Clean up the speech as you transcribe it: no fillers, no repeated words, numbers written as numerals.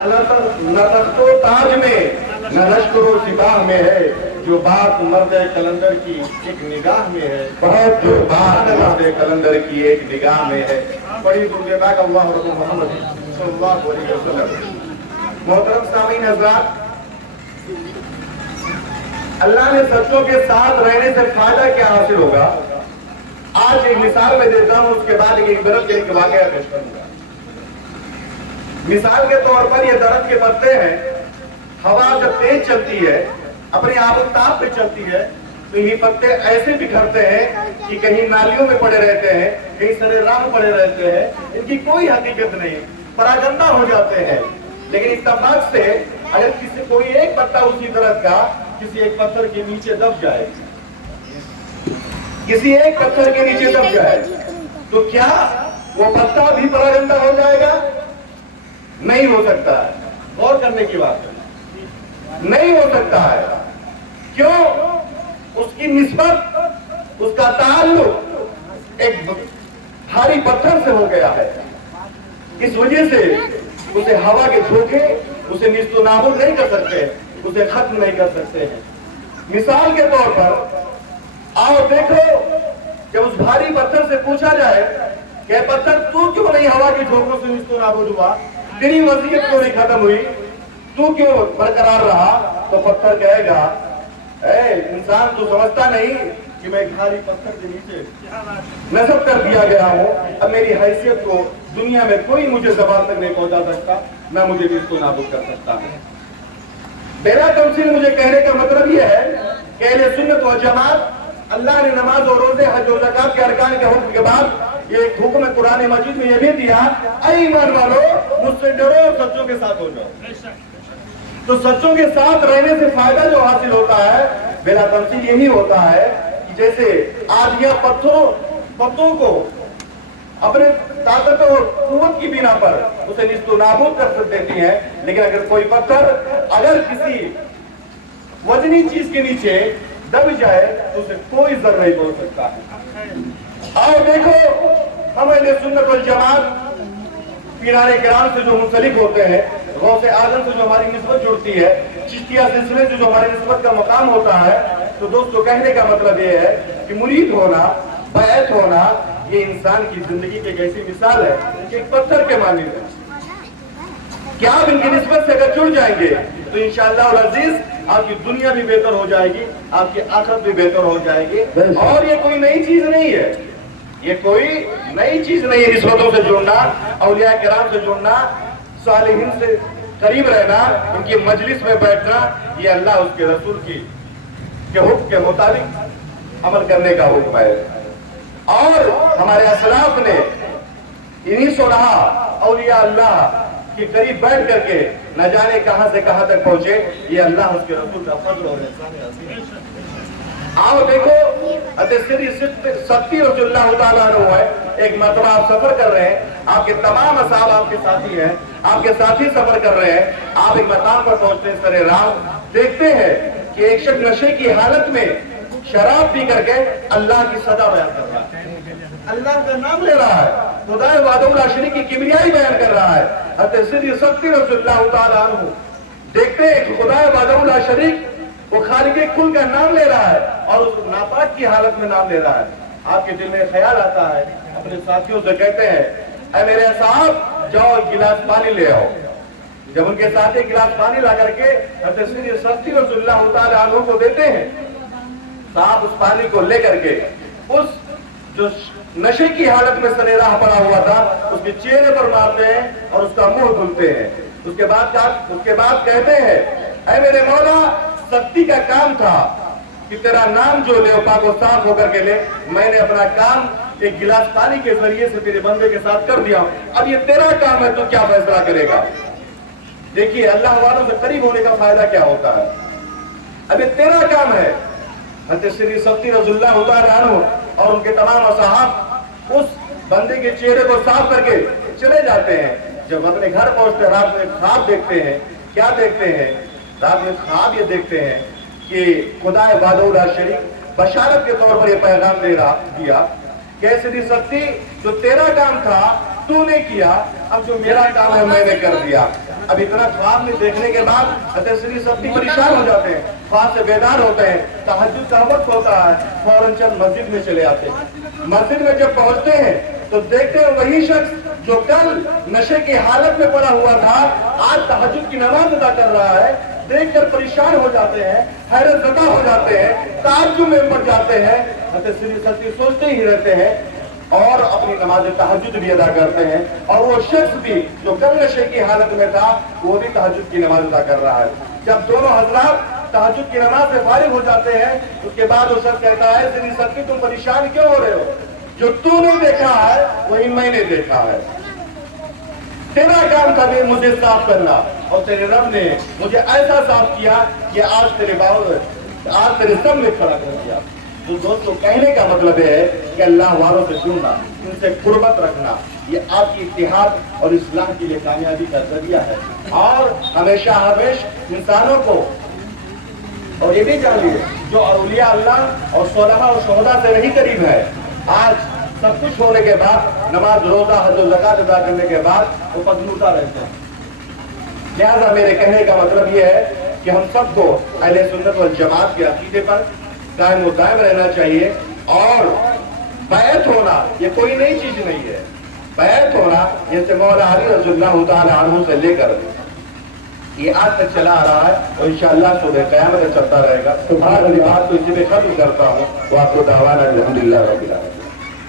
न तख्तो ताज में न लश्करो सिपाह में है, जो बात मर्द कलंदर की एक निगाह में है, बहुत जो बात मर्द कलंदर की एक निगाह में है। बड़ी दुर्गेबाग अल्लाह रब्बुल मोहम्मद सल्लल्लाहु अलैहि वसल्लम। मोहतरम सामीन हज़रात, अल्लाह ने सच्चों के साथ रहने से फायदा क्या हासिल होगा, आज एक मिसाल में देता हूँ, उसके बाद एक दरख्त के एक वाकया पेश करूंगा। मिसाल के तौर पर ये दरख्त के पत्ते हैं, हवा जब तेज चलती है, अपने आबोताब पे चलती है, तो ये पत्ते ऐसे बिखरते हैं कि कहीं नालियों में पड़े रहते हैं, कहीं सरे राह में पड़े रहते हैं, इनकी कोई हकीकत नहीं, परागंदा हो जाते हैं। लेकिन इत्तेफाक से अगर किसी कोई एक पत्ता उसी दरख्त का किसी एक पत्थर के नीचे दब जाए, किसी एक पत्थर के नीचे दब जाए, तो क्या वो पत्ता भी परागंदा हो जाएगा? नहीं हो सकता है। गौर करने की बात है, नहीं हो सकता है। क्यों? उसकी निस्बत, उसका ताल्लुक एक भारी पत्थर से हो गया है। इस वजह से उसे हवा के झोंके उसे निस्तो नाबूद नहीं कर सकते, उसे खत्म नहीं कर सकते हैं। मिसाल के तौर पर आओ देखो, जब उस भारी पत्थर से पूछा जाए कि पत्थर तू क्यों नहीं हवा के झोंकों से निस्तो नाबूद हुआ, तेरी वसीयत क्यों नहीं खत्म हुई, तू क्यों बरकरार रहा, तो पत्थर कहेगा, इंसान तू समझता नहीं कि मैं भारी पत्थर के नीचे नस्ब कर दिया गया हूँ, अब मेरी हैसियत को दुनिया में कोई मुझे ज़बान तक नहीं पहुंचा सकता, मैं मुझे भी इसको नाबूद कर सकता हूँ। मेरा तमसील मुझे कहने का मतलब यह है कि अहले सुन्नत व जमात, अल्लाह ने नमाज और रोजे हज और ज़कात के अरकान के हुक्म के बाद ये एक हुक्म कुरान मजीद में ये भी दिया, ऐ ईमान वालो मुझसे डरो और सच्चों के साथ हो जाओ। तो सच्चों के साथ रहने से फायदा जो हासिल होता है, मेरा तमसील यही होता है कि जैसे आदियां पत्तों को अपने ताकत और कुव्वत की बिना पर उसे निस्तो नाबूद कर देती है, लेकिन अगर कोई पत्थर अगर किसी वजनी चीज के नीचे दब जाए तो उसे कोई जर नहीं पहुंच सकता है। आओ देखो, हम अहले सुन्नत वल जमात पीराने किराम से जो मुंसलिक होते हैं, गौसे आजम से जो हमारी निस्बत जुड़ती है, चिश्तिया सिलसिले से जो हमारी निस्बत का मकाम होता है, तो दोस्तों कहने का मतलब ये है कि मुरीद होना, बैत होना, ये इंसान की जिंदगी की एक ऐसी मिसाल है कि एक पत्थर के मानिंद है। क्या आप इनकी निस्बत से अगर जुड़ जाएंगे तो इंशाअल्लाह अजीज आपकी दुनिया भी बेहतर हो जाएगी, आपकी आखिरत भी बेहतर हो जाएगी। और ये कोई नई चीज नहीं है, ये कोई नई चीज नहीं है। निस्बतों से जुड़ना, औलिया किराम से जुड़ना, सालिहीन से करीब रहना, उनकी मजलिस में बैठना, ये अल्लाह उसके रसूल के हुक्म के मुताबिक अमल करने का हुक्म है। और हमारे असलाफ ने इन्हीं सुलहा औलिया अल्लाह के करीब बैठ करके न जाने कहां से कहां तक पहुंचे, ये अल्लाह उसके रसूल का फज़्ल और एहसान है। आओ देखो, सत्ती रज़ियल्लाहु ताला अन्हु है, एक मरतबा आप सफर कर रहे हैं, आपके तमाम असहाब आपके साथी हैं, आपके साथी सफर कर रहे हैं, आप एक मकाम पर पहुंचते हैं, सरे राह देखते हैं कि एक शख्स नशे की हालत में शराब पी करके अल्लाह की सदा बयान कर रहा है, अल्लाह का नाम ले रहा है, खुदाए वादुल शरीक की किबरियाई बयान कर रहा है। सत्ती रज़ियल्लाहु ताला अन्हु देखते हैं कि खुदाए वादुल शरीक वो खालिके कुल का नाम ले रहा है और उस नापाक की हालत में नाम ले रहा है। आपके दिल में ख्याल आता है, अपने साथियों से कहते हैं, ऐ मेरे साहब जाओ एक गिलास पानी ले आओ। जब उनके साथ एक गिलास पानी ला करके सत्ती रज़ियल्लाहु ताला अन्हु को देते हैं, साहब उस पानी को लेकर के उस जो नशे की हालत में सरे राह पड़ा हुआ था उसके चेहरे पर मारते हैं और उसका मुंह धुलते हैं। उसके बाद कहते हैं, ऐ मेरे मौला, सत्ती का काम था कि तेरा नाम जो ले पाक और साफ होकर के ले, मैंने अपना काम एक गिलास पानी के जरिए से तेरे बंदे के साथ कर दिया, अब ये तेरा काम है, तो क्या फैसला करेगा। देखिए अल्लाह वालों से करीब होने का फायदा क्या होता है, अब ये तेरा काम है। सत्ती रज़ियल्लाहु ताला अन्हु और उनके तमाम असहाब उस बंदे के चेहरे को साफ करके चले जाते हैं। जब अपने घर पहुंचते रात में ख्वाब देखते हैं, क्या देखते हैं, रात में ख्वाब ये देखते हैं कि खुदाए वादुल शरीक बशारत के तौर पर ये पैगाम दिया, कैसे दी सकती, जो तेरा काम था تو نے کیا, اب جو میرا کام ہے میں نے کر دیا. اب اتنا خواب میں دیکھنے کے بعد حضرت سری سب بھی پریشان ہو جاتے ہیں, خواب سے بیدار ہوتے ہیں, تہجد کا وقت ہوتا ہے, فوراً چند مسجد میں چلے آتے ہیں. مسجد میں جب پہنچتے ہیں تو دیکھتے ہیں وہی شخص جو کل نشے کی حالت میں پڑا ہوا تھا آج تہجد کی نماز ادا کر رہا ہے. دیکھ کر پریشان ہو جاتے ہیں, حیرت زدہ ہو جاتے ہیں, تعجب میں پڑ جاتے ہیں. حضرت سری سچی سوچتے ہی رہتے ہیں اور اپنی نماز تہجد بھی ادا کرتے ہیں. اور وہ شخص بھی جو کل نشے کی حالت میں تھا وہ بھی تہجد کی نماز ادا کر رہا ہے. جب دونوں حضرات تہجد کی نماز سے فارغ ہو جاتے ہیں اس کے بعد وہ شخص کہتا ہے سری سچی تم پریشان کیوں ہو رہے ہو؟ جو تو نے دیکھا ہے وہی میں نے دیکھا ہے. تیرا کام تھا مجھے صاف کرنا اور تیرے رب نے مجھے ایسا صاف کیا کہ آج تیرے سب میں کھڑا کر دیا. تو دوستو کہنے کا مطلب ہے کہ اللہ والوں سے جڑنا, ان سے قربت رکھنا, یہ آپ کی اتحاد اور اصلاح کے لیے کامیابی کا ذریعہ ہے. اور ہمیشہ انسانوں کو, اور یہ بھی جانیے جو اولیاء اللہ اور صالحہ اور شہداء سے نہیں قریب ہے, آج سب کچھ ہونے کے بعد نماز روزہ حج و زکات ادا کرنے کے بعد وہ پگنوتا رہتے ہیں. لہذا میرے کہنے کا مطلب یہ ہے کہ ہم سب کو اہل سنت والجماعت کے عقیدے پر قائم و دائم رہنا چاہیے. اور بیعت ہونا یہ کوئی نئی چیز نہیں ہے. بیعت ہونا جیسے مولا علی رضی اللہ تعالی عنہ سے لے کر یہ آج تک چلا آ رہا ہے اور انشاءاللہ صبح قیامت چلتا رہے گا. آج والی بات تو اسی میں ختم کرتا ہوں. وہ آپ کو دعوانا الحمدللہ رب العالمین.